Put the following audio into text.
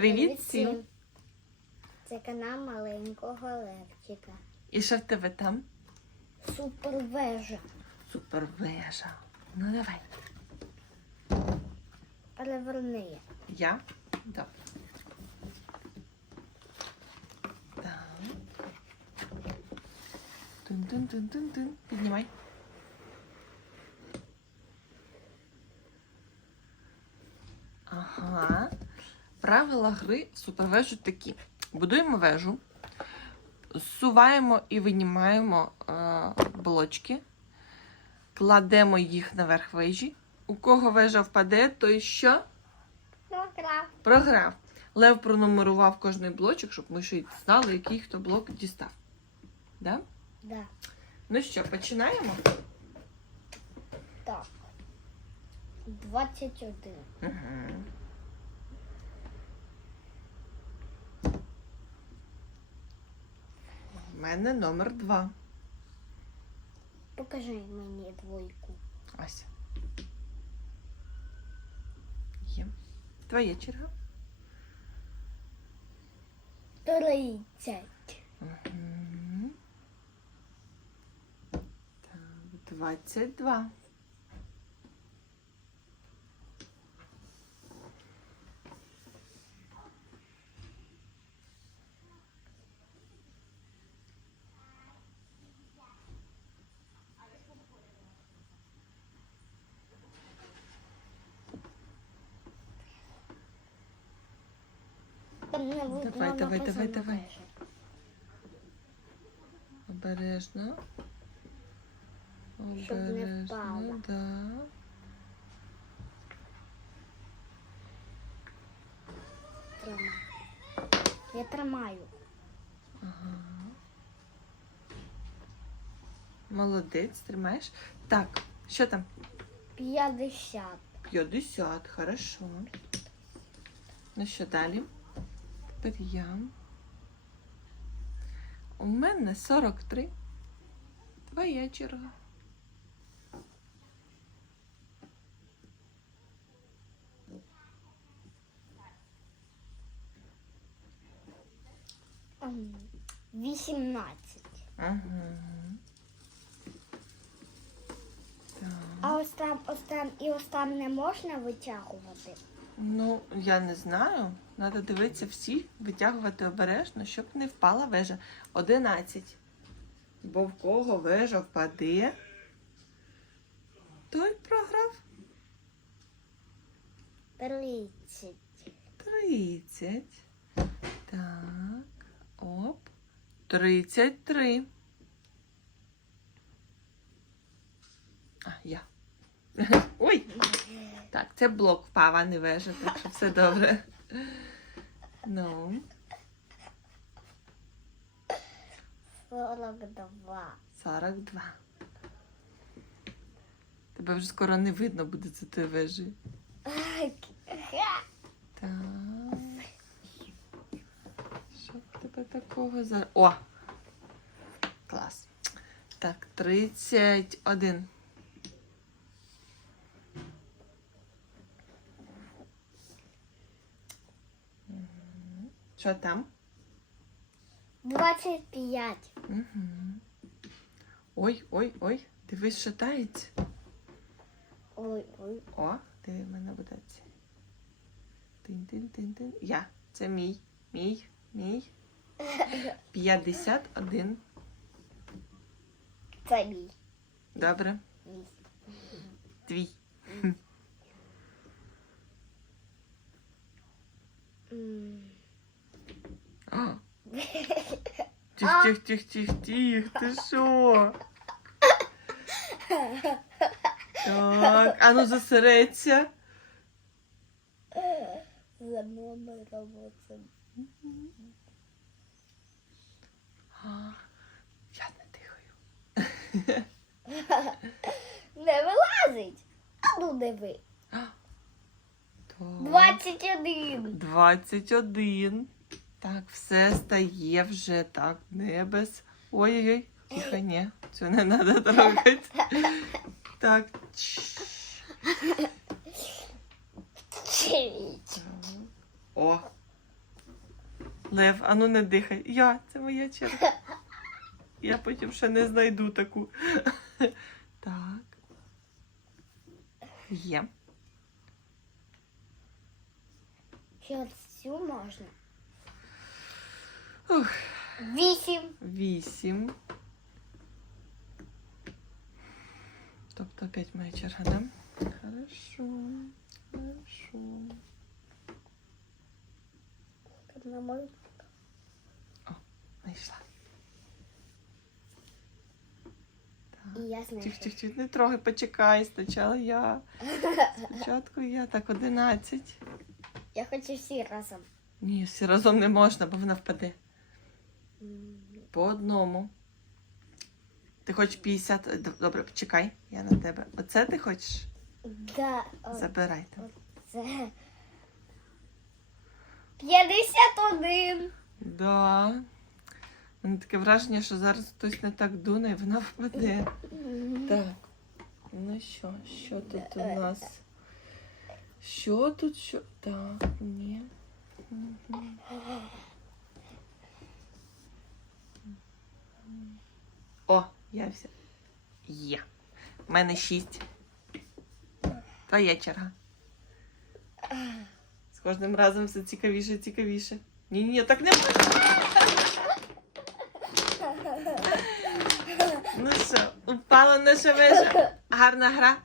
Привіт всім! Це канал маленького Левчика. І що в тебе там? Супервежа. Супер вежа. Ну давай. Переверни. Я? Добре. Так. Тун-тун-тун-тун-тун. Піднімай. Ага. Правила гри в супервежу такі. Будуємо вежу, зсуваємо і винімаємо е, блочки, кладемо їх наверх вежі. У кого вежа впаде, той що? Програв. Програв. Лев пронумерував кожний блочок, щоб ми ще й знали, який хто блок дістав. Да? Да. Ну що, починаємо? Так. 21. Угу. У мене номер два. Покажи мені двойку. Ось. Є. Твоя черга. 30. Угу. Так, 22. Там Давай, давай, давай, давай. Обережно. Щоб не впала. Обережно, да. Тримай. Я тримаю. Ага. Молодець, тримаєш. Так, що там? 50. 50, хорошо. Ну що далі? Я. У мене 43. Твоя черга. Ем, 18. Угу. Так. А ось там, ось там і ось там не можна витягувати. Ну, я не знаю. Треба дивитися всі, витягувати обережно, щоб не впала вежа. 11. Бо в кого вежа впаде, той програв 30. 30. Так. Оп. 33. А, я. Ой! Так, це блок впав, а не вежа, так що все добре. Ну, 42. 42. Тебе вже скоро не видно буде за тої вежі. Так. Що в тебе такого за. О! Клас. Так, 31. Що там? 25. Угу. Ой, ой, ой, дивись, шатається. Ой, ой. О, диви, в мене буде це. Тин-тин-тин-тин. Я. Це мій. Мій. Мій. 51. Це мій. Добре. Мій. Твій. М. Тих, тих, тих, тих, тих. Ти що? Так, а ну зосередься. За номером оце. Я не дихаю. Не вилазить. А ну диви. Так. 21. 21. Так, все стає вже так. Небес. Ой-ой-ой. Тихо, ні. Цього не треба трогати. Так. О, Лев, ану не дихай. Я, це моя черга. Я потім ще не знайду таку. Так. Є. Що цю можна? Вісім. вісім. Тобто опять моя черга, да? Хорошо. Хорошо. На мою. Знайшла. І я знаю. Тих, тих, тих, не трогай, почекай. Спочатку я. Спочатку я. Так, одинадцять. Я хочу всі разом. Ні, всі разом не можна, бо вона впаде. По одному. Ти хочеш 50. Добре, почекай, я на тебе. Оце ти хочеш? Да, Забирай там. це. 51. Да. Мене таке враження, що зараз хтось не так дуне, і вона впаде. Так. Ну що, що тут у нас? Що тут? Що? Так, ні. О, я вся. Є. У мене шість. Твоя черга. З кожним разом все цікавіше цікавіше. Ні, ні, так не можна. Ну що, упала наша вежа. Гарна гра.